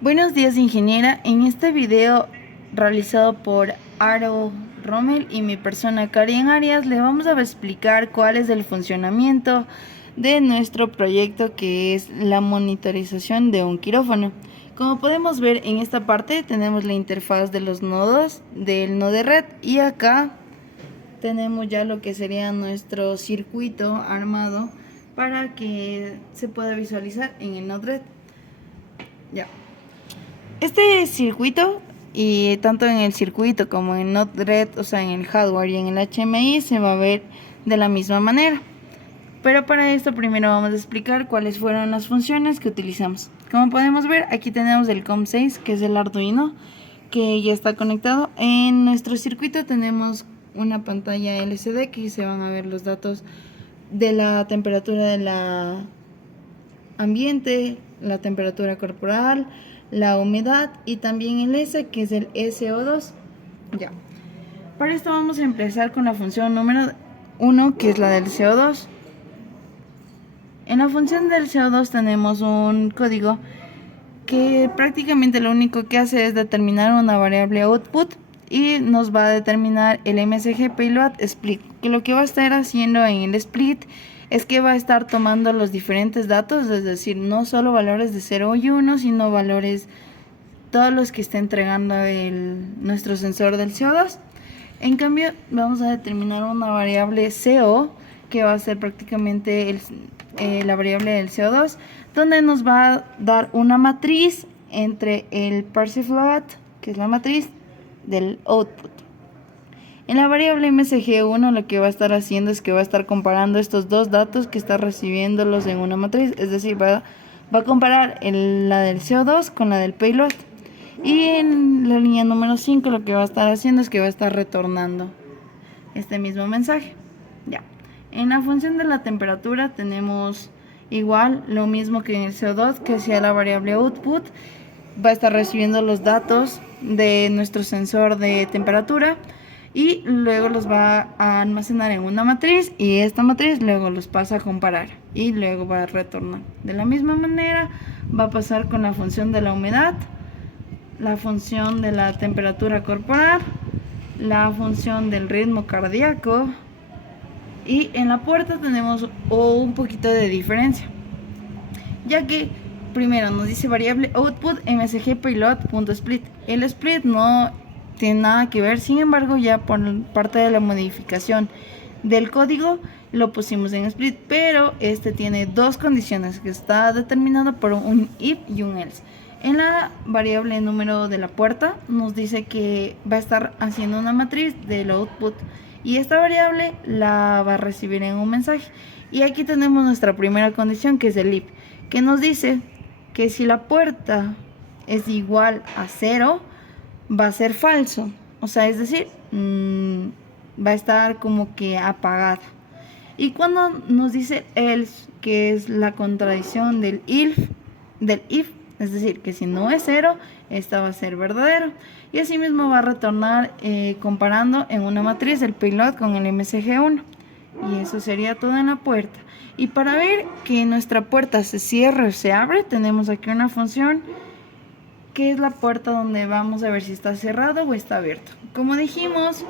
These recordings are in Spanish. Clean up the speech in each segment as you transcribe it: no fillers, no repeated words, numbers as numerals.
Buenos días, ingeniera. En este video realizado por Aro Rommel y mi persona Karen Arias, le vamos a explicar cuál es el funcionamiento de nuestro proyecto, que es la monitorización de un quirófano. Como podemos ver, en esta parte tenemos la interfaz de los nodos del nodo de red, y acá tenemos ya lo que sería nuestro circuito armado para que se pueda visualizar en el nodo red. Ya. Este circuito, y tanto en el circuito como en Node-RED, o sea, en el hardware y en el HMI, se va a ver de la misma manera. Pero para esto primero vamos a explicar cuáles fueron las funciones que utilizamos. Como podemos ver, aquí tenemos el COM6, que es el Arduino, que ya está conectado. En nuestro circuito tenemos una pantalla LCD que se van a ver los datos de la temperatura de la ambiente, la temperatura corporal, la humedad y también el S, que es el SO2. Ya. Para esto vamos a empezar con la función número 1, que es la del CO2. En la función del CO2 tenemos un código que prácticamente lo único que hace es determinar una variable output y nos va a determinar el MSG payload split, que lo que va a estar haciendo en el split es que va a estar tomando los diferentes datos, es decir, no solo valores de 0 y 1, sino valores todos los que esté entregando nuestro sensor del CO2. En cambio, vamos a determinar una variable CO, que va a ser prácticamente la variable del CO2, donde nos va a dar una matriz entre el parse float, que es la matriz del output. En la variable MSG1 lo que va a estar haciendo es que va a estar comparando estos dos datos que está recibiéndolos en una matriz, es decir, va a comparar la del CO2 con la del payload. Y en la línea número 5 lo que va a estar haciendo es que va a estar retornando este mismo mensaje. Ya. En la función de la temperatura tenemos igual lo mismo que en el CO2, que sea la variable output. Va a estar recibiendo los datos de nuestro sensor de temperatura y luego los va a almacenar en una matriz, y esta matriz luego los pasa a comparar y luego va a retornar. De la misma manera va a pasar con la función de la humedad, la función de la temperatura corporal, la función del ritmo cardíaco, y en la puerta tenemos un poquito de diferencia, ya que primero nos dice variable output msg payload.split. El split no tiene nada que ver, sin embargo ya por parte de la modificación del código lo pusimos en split, pero este tiene dos condiciones que está determinado por un if y un else. En la variable número de la puerta nos dice que va a estar haciendo una matriz del output, y esta variable la va a recibir en un mensaje. Y aquí tenemos nuestra primera condición, que es el if, que nos dice que si la puerta es igual a 0, va a ser falso. O sea, es decir, va a estar como que apagada. Y cuando nos dice else, que es la contradicción del if, es decir, que si no es 0, esta va a ser verdadero. Y asimismo va a retornar comparando en una matriz el payload con el MSG1. Y eso sería todo en la puerta. Y para ver que nuestra puerta se cierra o se abre, tenemos aquí una función que es la puerta, donde vamos a ver si está cerrado o está abierto. Como dijimos,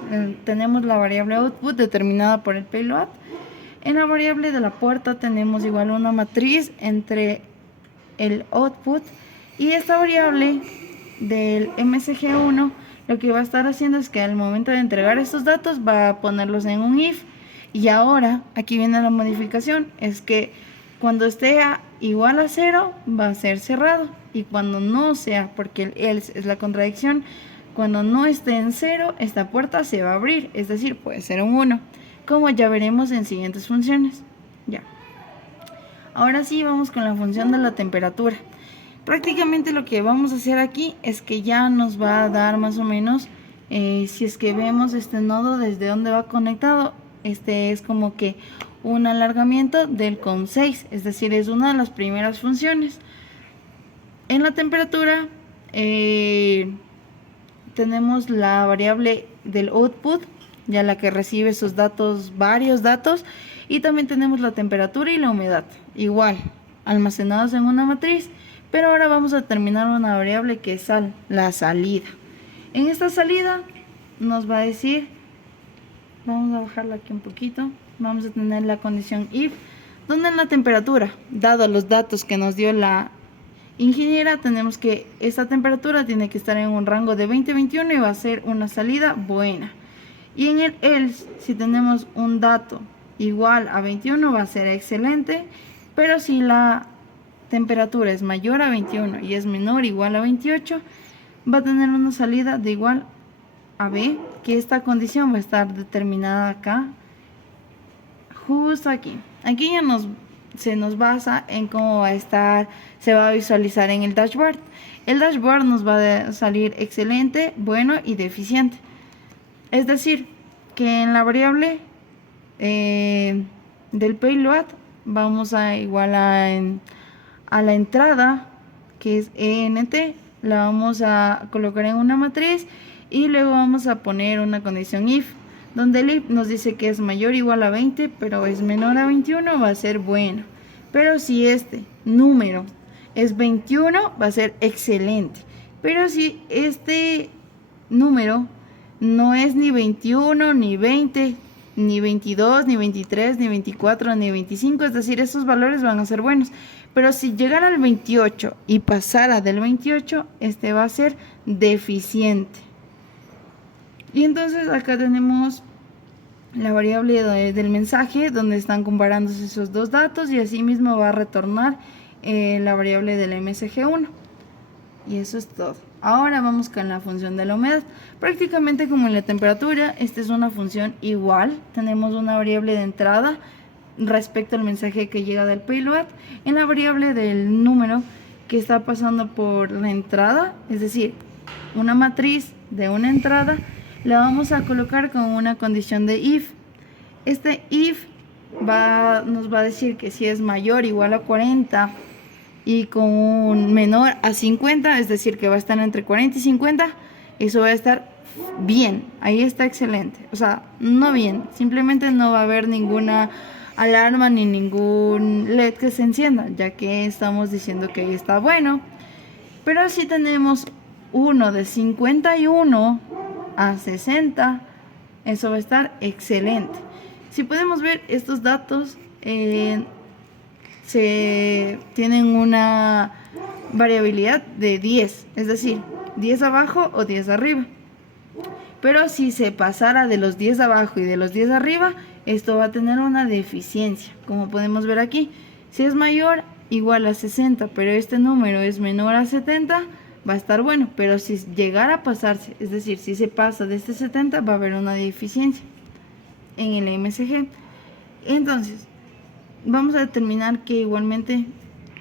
tenemos la variable output determinada por el payload. En la variable de la puerta tenemos igual una matriz entre el output, y esta variable del MSG1 lo que va a estar haciendo es que al momento de entregar estos datos va a ponerlos en un if. Y ahora aquí viene la modificación, es que cuando esté igual a 0 va a ser cerrado, y cuando no sea, porque el else es la contradicción, cuando no esté en 0 esta puerta se va a abrir, es decir, puede ser un 1, como ya veremos en siguientes funciones. Ya. Ahora sí, vamos con la función de la temperatura. Prácticamente lo que vamos a hacer aquí es que ya nos va a dar más o menos, si es que vemos este nodo desde donde va conectado, este es como que un alargamiento del COM6, es decir, es una de las primeras funciones. En la temperatura tenemos la variable del output, ya la que recibe esos datos, varios datos, y también tenemos la temperatura y la humedad, igual, almacenados en una matriz, Pero ahora vamos a determinar una variable que es la salida. En esta salida nos va a decir, vamos a bajarla aquí un poquito, vamos a tener la condición if, donde en la temperatura, dado los datos que nos dio la ingeniera, tenemos que esta temperatura tiene que estar en un rango de 20 a 21 y va a ser una salida buena. Y en el else, si tenemos un dato igual a 21, va a ser excelente, pero si la temperatura es mayor a 21 y es menor o igual a 28, va a tener una salida de igual a B, que esta condición va a estar determinada acá, justo aquí. Aquí ya se nos basa en cómo va a estar, se va a visualizar en el dashboard. El dashboard nos va a salir excelente, bueno y deficiente. Es decir, que en la variable del payload vamos a igual a la entrada, que es ENT, la vamos a colocar en una matriz y luego vamos a poner una condición if, donde el if nos dice que es mayor o igual a 20, pero es menor a 21, va a ser bueno. Pero si este número es 21, va a ser excelente. Pero si este número no es ni 21, ni 20, ni 22, ni 23, ni 24, ni 25, es decir, estos valores van a ser buenos. Pero si llegara al 28 y pasara del 28, este va a ser deficiente. Y entonces acá tenemos la variable del mensaje, donde están comparándose esos dos datos, y así mismo va a retornar la variable del MSG1. Y eso es todo. Ahora vamos con la función de la humedad. Prácticamente como en la temperatura, esta es una función igual. Tenemos una variable de entrada respecto al mensaje que llega del payload. En la variable del número que está pasando por la entrada, es decir, una matriz de una entrada, la vamos a colocar con una condición de if. Este if nos va a decir que si es mayor o igual a 40 y con un menor a 50, es decir, que va a estar entre 40 y 50, eso va a estar bien, ahí está excelente. O sea, no bien, simplemente no va a haber ninguna alarma ni ningún LED que se encienda, ya que estamos diciendo que ahí está bueno. Pero si tenemos uno de 51 a 60, eso va a estar excelente. Si podemos ver, estos datos tienen una variabilidad de 10, es decir, 10 abajo o 10 arriba. Pero si se pasara de los 10 abajo y de los 10 arriba, esto va a tener una deficiencia, como podemos ver aquí. Si es mayor igual a 60, pero este número es menor a 70, va a estar bueno. Pero si llegara a pasarse, es decir, si se pasa de este 70, va a haber una deficiencia en el MSG. Entonces, vamos a determinar que igualmente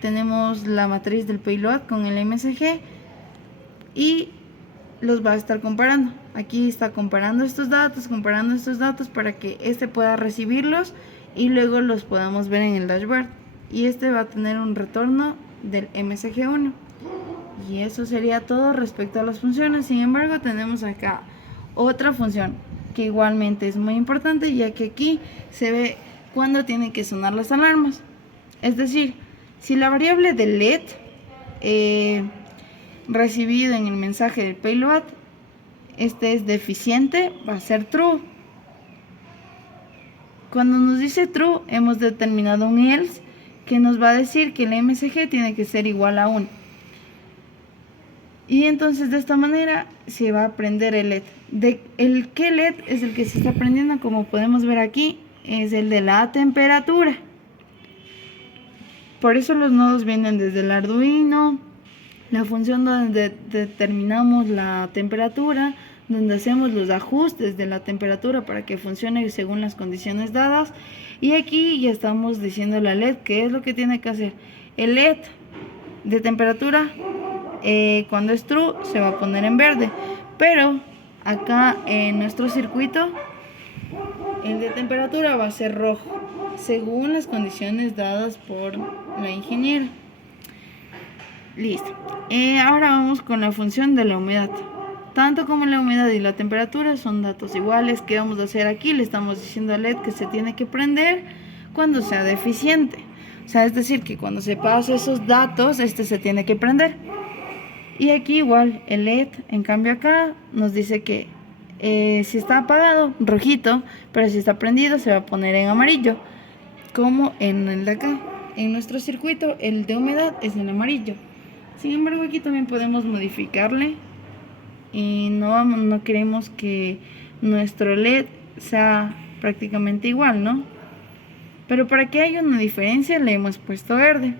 tenemos la matriz del payload con el MSG y los va a estar comparando. Aquí está comparando estos datos para que este pueda recibirlos y luego los podamos ver en el dashboard. Y este va a tener un retorno del MSG1. Y eso sería todo respecto a las funciones. Sin embargo, tenemos acá otra función que igualmente es muy importante, ya que aquí se ve cuándo tienen que sonar las alarmas. Es decir, si la variable del LED recibido en el mensaje del payload este es deficiente, va a ser true. Cuando nos dice true, hemos determinado un else que nos va a decir que el MSG tiene que ser igual a 1. Y entonces de esta manera se va a prender el LED. ¿Qué LED es el que se está prendiendo? Como podemos ver aquí, es el de la temperatura. Por eso los nodos vienen desde el Arduino. La función donde determinamos la temperatura, donde hacemos los ajustes de la temperatura para que funcione según las condiciones dadas. Y aquí ya estamos diciendo la LED qué es lo que tiene que hacer. El LED de temperatura, cuando es true, se va a poner en verde. Pero acá en nuestro circuito, el de temperatura va a ser rojo, según las condiciones dadas por la ingeniera. Listo. Ahora vamos con la función de la humedad. Tanto como la humedad y la temperatura son datos iguales. ¿Qué vamos a hacer aquí? Le estamos diciendo al LED que se tiene que prender cuando sea deficiente. O sea, es decir, que cuando se pasa esos datos, este se tiene que prender. Y aquí igual el LED, en cambio acá nos dice que si está apagado, rojito, pero si está prendido se va a poner en amarillo, como en el de acá. En nuestro circuito el de humedad es en amarillo. Sin embargo, aquí también podemos modificarle y no queremos que nuestro LED sea prácticamente igual, ¿no? Pero para que haya una diferencia le hemos puesto verde.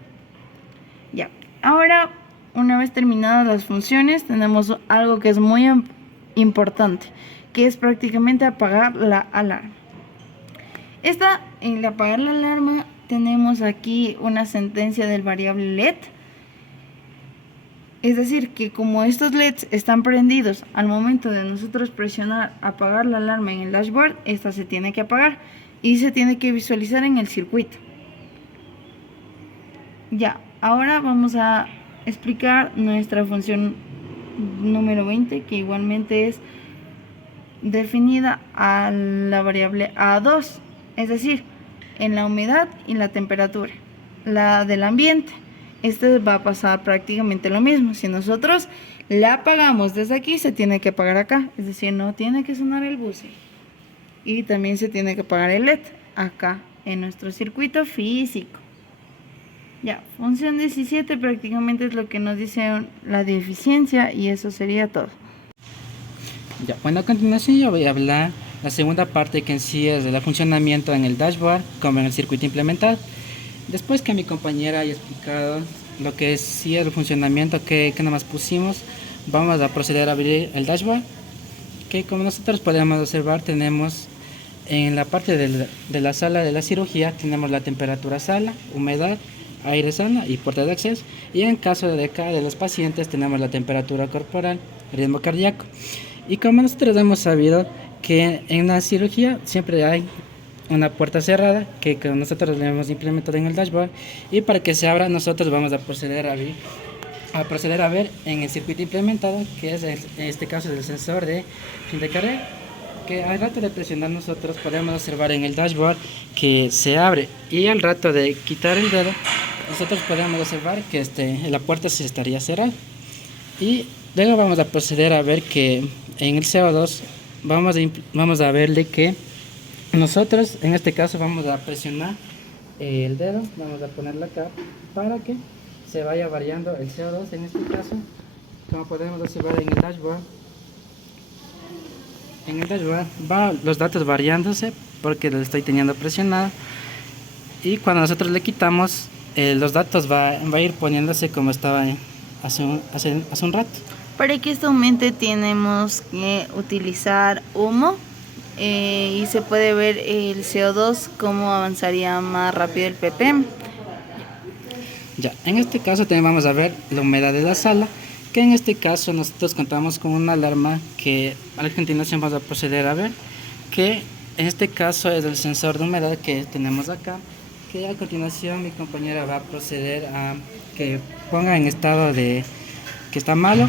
Ya, ahora una vez terminadas las funciones tenemos algo que es muy importante, que es prácticamente apagar la alarma. En apagar la alarma tenemos aquí una sentencia del variable LED. Es decir, que como estos LEDs están prendidos al momento de nosotros presionar apagar la alarma en el dashboard, esta se tiene que apagar y se tiene que visualizar en el circuito. Ya, ahora vamos a explicar nuestra función número 20, que igualmente es definida a la variable A2, es decir, en la humedad y la temperatura, la del ambiente. Este va a pasar prácticamente lo mismo. Si nosotros la apagamos desde aquí, se tiene que apagar acá, es decir, no tiene que sonar el buzzer. Y también se tiene que apagar el LED acá en nuestro circuito físico. Ya, función 17 prácticamente es lo que nos dice la deficiencia y eso sería todo. Ya, bueno, a continuación yo voy a hablar la segunda parte, que en sí es el funcionamiento en el dashboard como en el circuito implementado. Después que mi compañera haya explicado lo que es sí el funcionamiento que nomás pusimos, vamos a proceder a abrir el dashboard, que como nosotros podemos observar tenemos en la parte de la sala de la cirugía, tenemos la temperatura sala, humedad, aire sala y puerta de acceso, y en caso de acá de los pacientes tenemos la temperatura corporal, ritmo cardíaco. Y como nosotros hemos sabido que en la cirugía siempre hay una puerta cerrada que nosotros le hemos implementado en el dashboard, y para que se abra nosotros vamos a proceder a ver en el circuito implementado, que es en este caso el sensor de fin de carrera, que al rato de presionar nosotros podemos observar en el dashboard que se abre, y al rato de quitar el dedo nosotros podemos observar que la puerta se estaría cerrada. Y luego vamos a proceder a ver que en el CO2 vamos a verle que nosotros en este caso vamos a presionar el dedo, vamos a ponerlo acá para que se vaya variando el CO2 en este caso, como podemos observar en el dashboard. En el dashboard van los datos variándose porque lo estoy teniendo presionado, y cuando nosotros le quitamos los datos va a ir poniéndose como estaba hace un rato. Para que esto aumente tenemos que utilizar humo y se puede ver el CO2 cómo avanzaría más rápido el ppm. Ya, en este caso también vamos a ver la humedad de la sala, que en este caso nosotros contamos con una alarma que a continuación vamos a proceder a ver, que en este caso es el sensor de humedad que tenemos acá, que a continuación mi compañera va a proceder a que ponga en estado de que está malo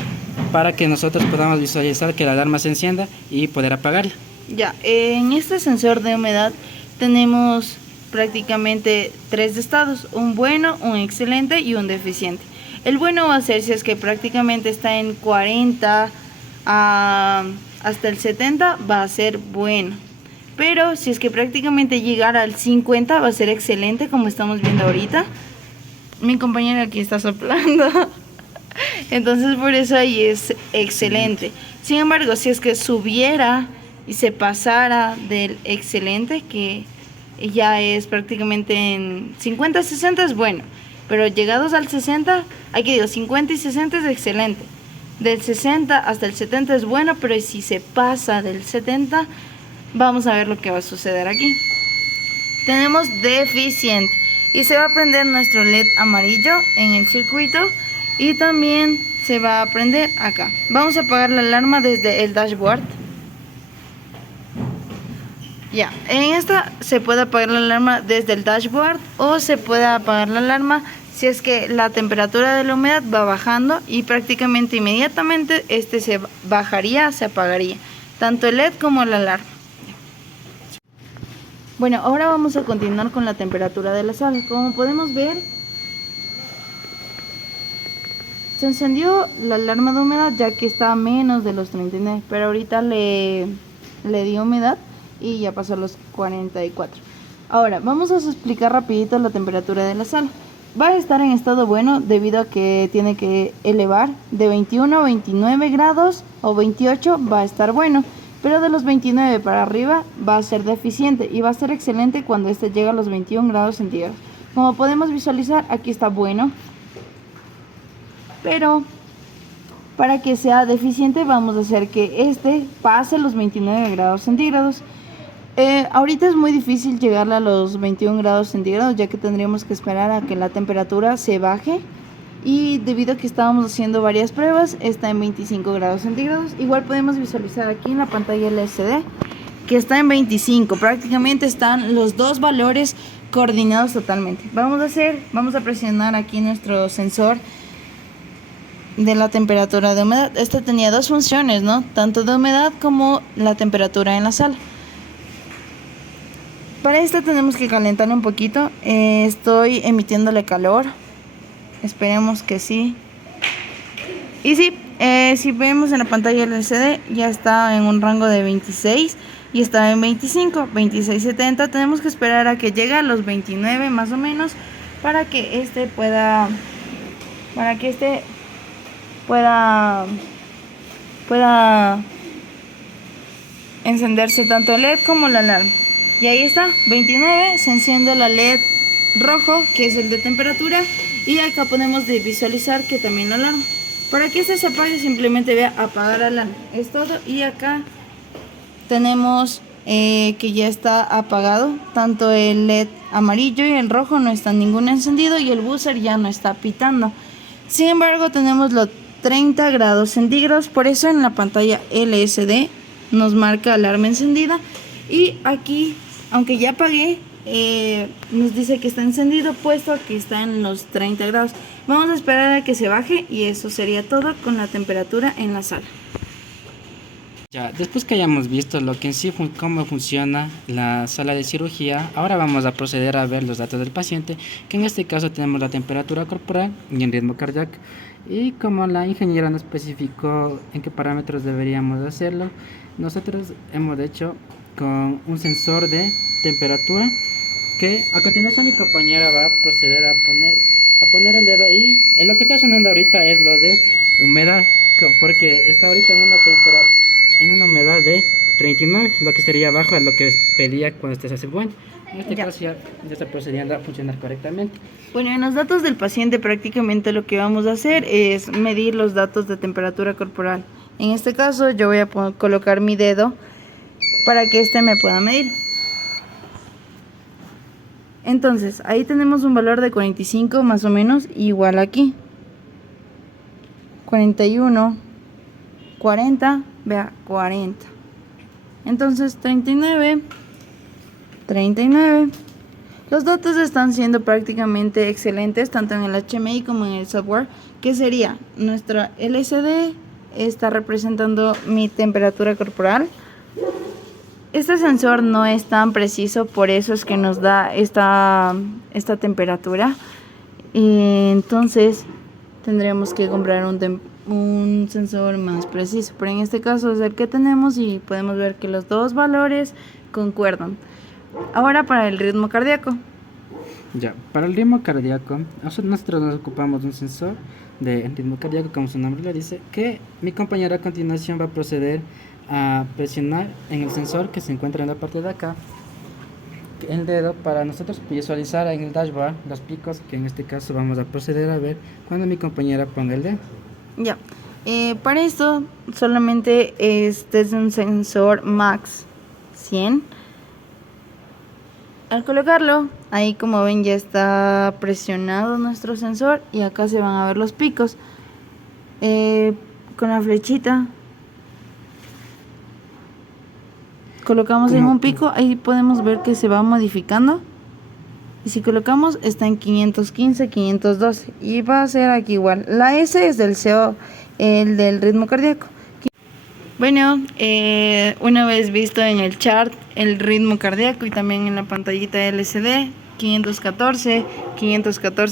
para que nosotros podamos visualizar que la alarma se encienda y poder apagarla. Ya, en este sensor de humedad tenemos prácticamente 3 estados, un bueno, un excelente y un deficiente. El bueno va a ser si es que prácticamente está en 40 hasta el 70, va a ser bueno. Pero si es que prácticamente llegara al 50 va a ser excelente, como estamos viendo ahorita. Mi compañera aquí está soplando. Entonces por eso ahí es excelente. Sin embargo, si es que subiera y se pasara del excelente, que ya es prácticamente en 50, 60 es bueno, pero llegados al 60, aquí digo 50 y 60 es excelente. Del 60 hasta el 70 es bueno, pero si se pasa del 70, vamos a ver lo que va a suceder aquí. Tenemos deficiente y se va a prender nuestro LED amarillo en el circuito y también se va a prender acá. Vamos a apagar la alarma desde el dashboard. Ya, en esta se puede apagar la alarma desde el dashboard o se puede apagar la alarma si es que la temperatura de la humedad va bajando y prácticamente inmediatamente se bajaría, se apagaría, tanto el LED como la alarma. Bueno, ahora vamos a continuar con la temperatura de la sala. Como podemos ver, se encendió la alarma de humedad ya que está a menos de los 39, pero ahorita le dio humedad y ya pasó a los 44. Ahora, vamos a explicar rapidito la temperatura de la sala. Va a estar en estado bueno debido a que tiene que elevar de 21 a 29 grados o 28 va a estar bueno, pero de los 29 para arriba va a ser deficiente y va a ser excelente cuando este llega a los 21 grados centígrados. Como podemos visualizar, aquí está bueno, pero para que sea deficiente vamos a hacer que este pase los 29 grados centígrados. Ahorita es muy difícil llegarle a los 21 grados centígrados, ya que tendríamos que esperar a que la temperatura se baje, y debido a que estábamos haciendo varias pruebas está en 25 grados centígrados. Igual podemos visualizar aquí en la pantalla LCD que está en 25, prácticamente están los dos valores coordinados totalmente. Vamos a presionar aquí nuestro sensor de la temperatura de humedad. Este tenía dos funciones, ¿no? Tanto de humedad como la temperatura en la sala. Para esto tenemos que calentarlo un poquito. Estoy emitiéndole calor. Esperemos que sí. Y sí, si vemos en la pantalla LCD ya está en un rango de 26 y está en 25, 26.70. Tenemos que esperar a que llegue a los 29 más o menos para que este pueda encenderse tanto el LED como la alarma. Y ahí está, 29, se enciende la LED rojo, que es el de temperatura, y acá podemos visualizar que también la alarma. Para que este se apague, simplemente vea apagar alarma, es todo. Y acá tenemos que ya está apagado, tanto el LED amarillo y el rojo no está ningún encendido, y el buzzer ya no está pitando. Sin embargo, tenemos los 30 grados centígrados, por eso en la pantalla LCD nos marca alarma encendida, y aquí, aunque ya apagué, nos dice que está encendido, puesto que está en los 30 grados. Vamos a esperar a que se baje y eso sería todo con la temperatura en la sala. Ya, después que hayamos visto lo que en sí cómo funciona la sala de cirugía, ahora vamos a proceder a ver los datos del paciente, que en este caso tenemos la temperatura corporal y el ritmo cardíaco. Y como la ingeniera nos especificó en qué parámetros deberíamos hacerlo, nosotros hemos hecho con un sensor de temperatura, que a continuación mi compañera va a proceder a poner el dedo, y lo que está sonando ahorita es lo de humedad, porque está ahorita en una humedad de 39, lo que sería bajo a lo que pedía cuando estés hace bueno. En este caso ya está procediendo a funcionar correctamente. Bueno, en los datos del paciente prácticamente lo que vamos a hacer es medir los datos de temperatura corporal. En este caso yo voy a colocar mi dedo para que este me pueda medir. Entonces, ahí tenemos un valor de 45 más o menos, igual aquí. 41, 40, vea, 40. Entonces, 39, 39. Los datos están siendo prácticamente excelentes, tanto en el HMI como en el software, que sería nuestra LCD, está representando mi temperatura corporal. Este sensor no es tan preciso, por eso es que nos da esta temperatura. Entonces tendremos que comprar un sensor más preciso, pero en este caso es el que tenemos y podemos ver que los dos valores concuerdan. Ahora para el ritmo cardíaco. Ya, para el ritmo cardíaco, nosotros nos ocupamos de un sensor de ritmo cardíaco, como su nombre lo dice, que mi compañera a continuación va a proceder a presionar en el sensor que se encuentra en la parte de acá el dedo, para nosotros visualizar en el dashboard los picos, que en este caso vamos a proceder a ver cuando mi compañera ponga el dedo. Ya, para esto solamente este es un sensor Max 100. Al colocarlo, ahí como ven ya está presionado nuestro sensor y acá se van a ver los picos. Con la flechita colocamos en un pico, ahí podemos ver que se va modificando, y si colocamos está en 515, 512 y va a ser aquí igual. La S es del CO, el del ritmo cardíaco. Bueno, una vez visto en el chart el ritmo cardíaco y también en la pantallita LCD, 514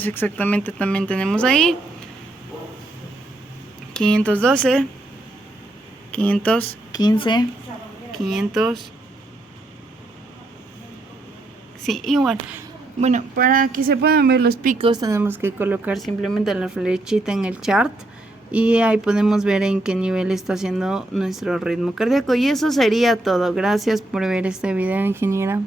exactamente también tenemos ahí, 512, 515, 500, sí, igual. Bueno, para que se puedan ver los picos tenemos que colocar simplemente la flechita en el chart y ahí podemos ver en qué nivel está haciendo nuestro ritmo cardíaco. Y eso sería todo. Gracias por ver este video, ingeniera.